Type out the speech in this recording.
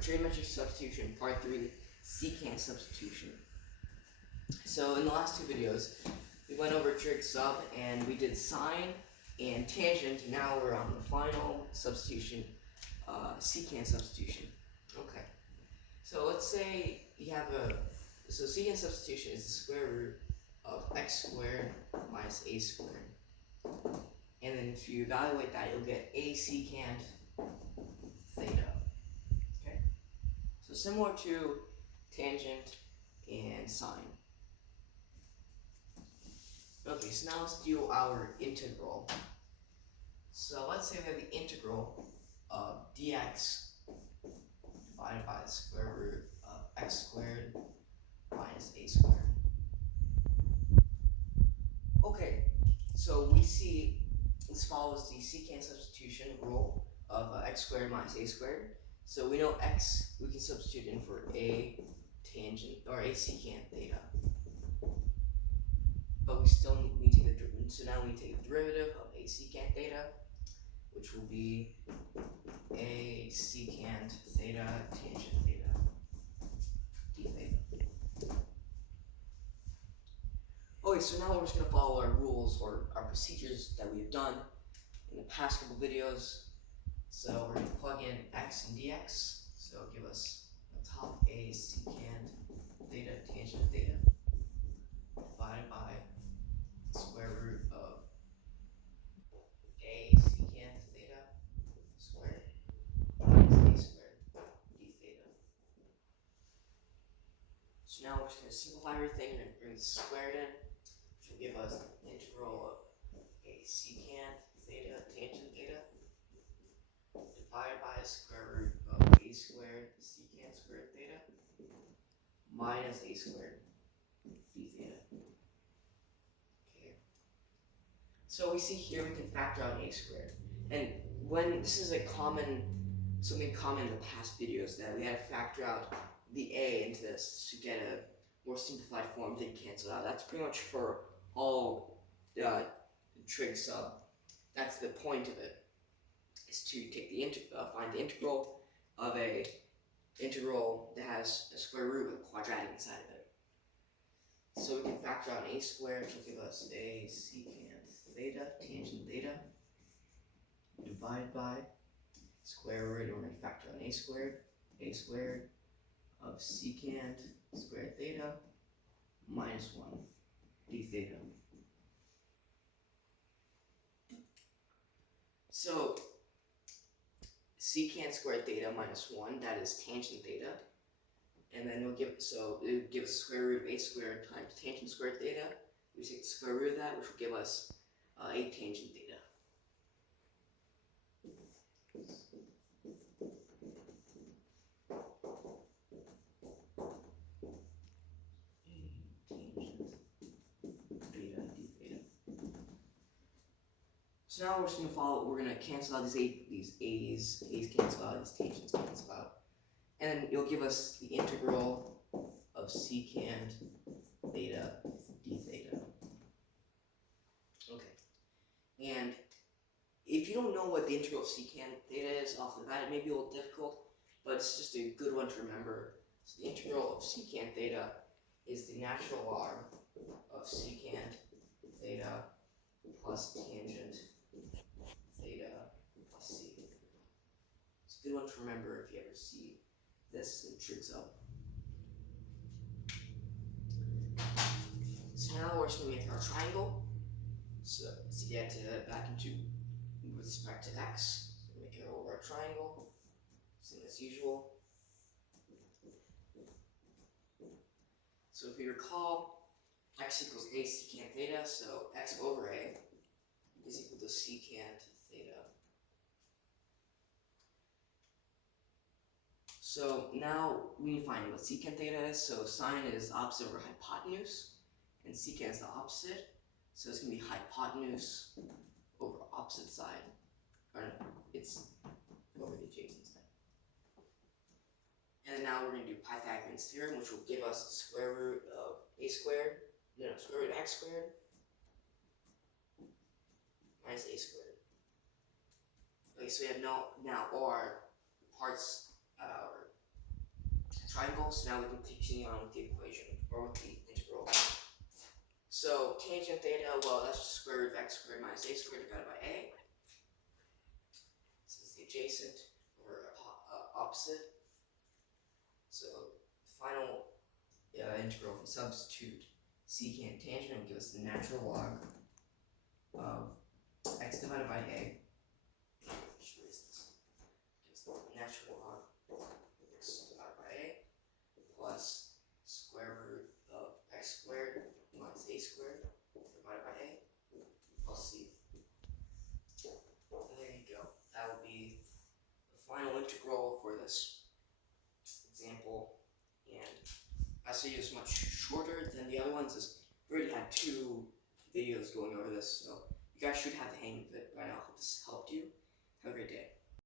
Trigonometric substitution, part 3, secant substitution. So in the last two videos, we went over trig sub and we did sine and tangent. Now we're on the final substitution, secant substitution. Okay. So let's say you have so secant substitution is the square root of x squared minus a squared. And then if you evaluate that, you'll get a secant theta. Okay? So similar to tangent and sine. Okay, so now let's do our integral. So let's say we have the integral of dx divided by the square root of x squared minus a squared. Okay, so we see this follows the secant substitution rule of x squared minus a squared. So we know x, we can substitute in for a tangent or a secant theta. But we still need to take the, so now we take the derivative of a secant theta, which will be a secant theta tangent theta d theta. Okay, so now we're just going to follow our rules or our procedures that we have done in the past couple videos. So we're going to plug in x and dx. So give us the top a secant theta tangent theta divided by the square root of a secant theta squared minus a squared d theta. So now we're just going to simplify everything and bring the squared in, which will give us the integral of a secant theta tangent theta divided by the square root of a squared secant squared theta minus a squared d theta. Okay. So we see here we can factor out a squared. And when this is something common in the past videos, that we had to factor out the a into this to get a more simplified form, then cancel out. That's pretty much for all trig sub. That's the point of it, is to take the find the integral of a integral that has a square root with a quadratic inside of it. So we can factor out a squared, which will give us a secant theta tangent theta divided by square root, and we're going to factor out a squared of secant squared theta minus 1 d theta. So secant squared theta minus 1, that is tangent theta. And then it'll give us square root of a squared times tangent squared theta. We take the square root of that, which will give us a tangent theta. So now we're just going to we're going to cancel out these a's cancel out, these tangents cancel out. And then it'll give us the integral of secant theta d theta. Okay. And if you don't know what the integral of secant theta is off the bat, it may be a little difficult, but it's just a good one to remember. So the integral of secant theta is the natural log of secant theta plus tangent theta plus c. It's a good one to remember if you ever see this in trig sub. So now we're just going to make our triangle. So to get back into with respect to x, so make it over our triangle, same as usual. So if we recall, x equals a secant theta, so x over a is equal to secant theta. So now we need to find what secant theta is. So sine is opposite over hypotenuse, and secant is the opposite. So it's going to be hypotenuse over opposite side. Or no, it's over the adjacent side. And then now we're going to do Pythagorean's theorem, which will give us the square root of square root of x squared minus a squared. Okay, so we have now all our parts, integral, so now we can continue on with the equation, or with the integral. So tangent theta, well, that's just square root of x squared minus a squared divided by a. This is the adjacent or opposite. So final integral, if we substitute secant tangent, will give us the natural log of x divided by a. Just erase this. Gives the natural log of x divided by a plus square root of x squared minus a squared divided by a plus c. And there you go. That will be the final integral for this example. And as it is much shorter than the other ones, we already had 2 videos going over this, so you guys should have the hang of it by now. Hope this helped you. Have a great day.